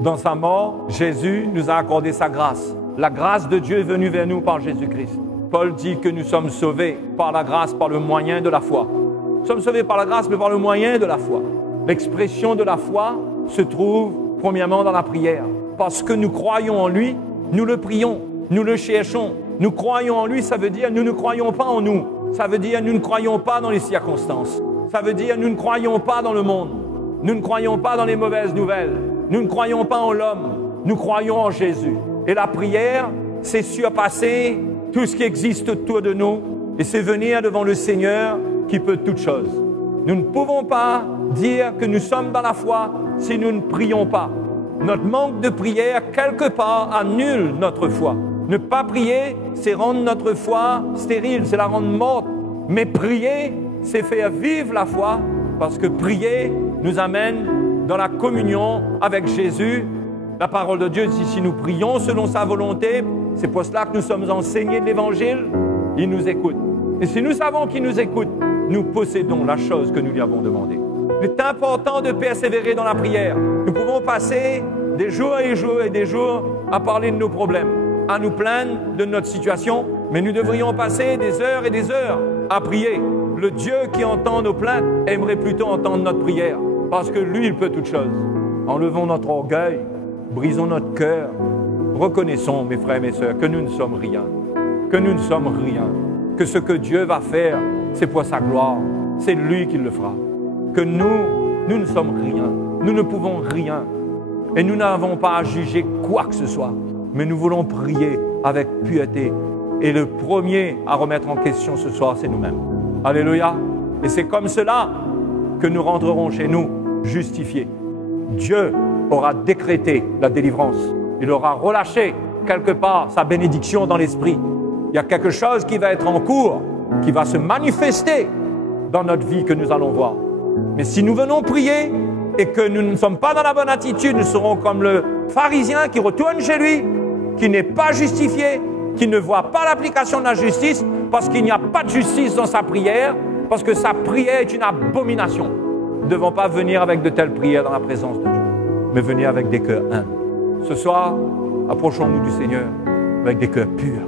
Dans sa mort, Jésus nous a accordé sa grâce. La grâce de Dieu est venue vers nous par Jésus-Christ. Paul dit que nous sommes sauvés par la grâce, par le moyen de la foi. Nous sommes sauvés par la grâce, mais par le moyen de la foi. L'expression de la foi se trouve premièrement dans la prière. Parce que nous croyons en lui, nous le prions, nous le cherchons. Nous croyons en lui, ça veut dire nous ne croyons pas en nous. Ça veut dire nous ne croyons pas dans les circonstances. Ça veut dire nous ne croyons pas dans le monde. Nous ne croyons pas dans les mauvaises nouvelles. Nous ne croyons pas en l'homme. Nous croyons en Jésus. Et la prière, c'est surpasser tout ce qui existe autour de nous. Et c'est venir devant le Seigneur qui peut toutes choses. Nous ne pouvons pas dire que nous sommes dans la foi si nous ne prions pas. Notre manque de prière, quelque part, annule notre foi. Ne pas prier, c'est rendre notre foi stérile, c'est la rendre morte. Mais prier, c'est faire vivre la foi, parce que prier nous amène dans la communion avec Jésus. La parole de Dieu dit, si nous prions selon sa volonté, c'est pour cela que nous sommes enseignés de l'Évangile, il nous écoute. Et si nous savons qu'il nous écoute, nous possédons la chose que nous lui avons demandée. Il est important de persévérer dans la prière. Nous pouvons passer des jours et jours et des jours à parler de nos problèmes, à nous plaindre de notre situation, mais nous devrions passer des heures et des heures à prier. Le Dieu qui entend nos plaintes aimerait plutôt entendre notre prière, parce que lui, il peut toutes choses. Enlevons notre orgueil, brisons notre cœur, reconnaissons, mes frères et mes sœurs, que nous ne sommes rien, que ce que Dieu va faire, c'est pour sa gloire, c'est lui qui le fera, que nous ne sommes rien, nous ne pouvons rien, et nous n'avons pas à juger quoi que ce soit, mais nous voulons prier avec piété, et le premier à remettre en question ce soir, c'est nous-mêmes. Alléluia. Et c'est comme cela que nous rentrerons chez nous justifiés. Dieu aura décrété la délivrance. Il aura relâché quelque part sa bénédiction dans l'esprit. Il y a quelque chose qui va être en cours, qui va se manifester dans notre vie que nous allons voir. Mais si nous venons prier et que nous ne sommes pas dans la bonne attitude, nous serons comme le pharisien qui retourne chez lui, qui n'est pas justifié, qui ne voit pas l'application de la justice, parce qu'il n'y a pas de justice dans sa prière, parce que sa prière est une abomination. Nous ne devons pas venir avec de telles prières dans la présence de Dieu, mais venir avec des cœurs humbles. Ce soir, approchons-nous du Seigneur avec des cœurs purs.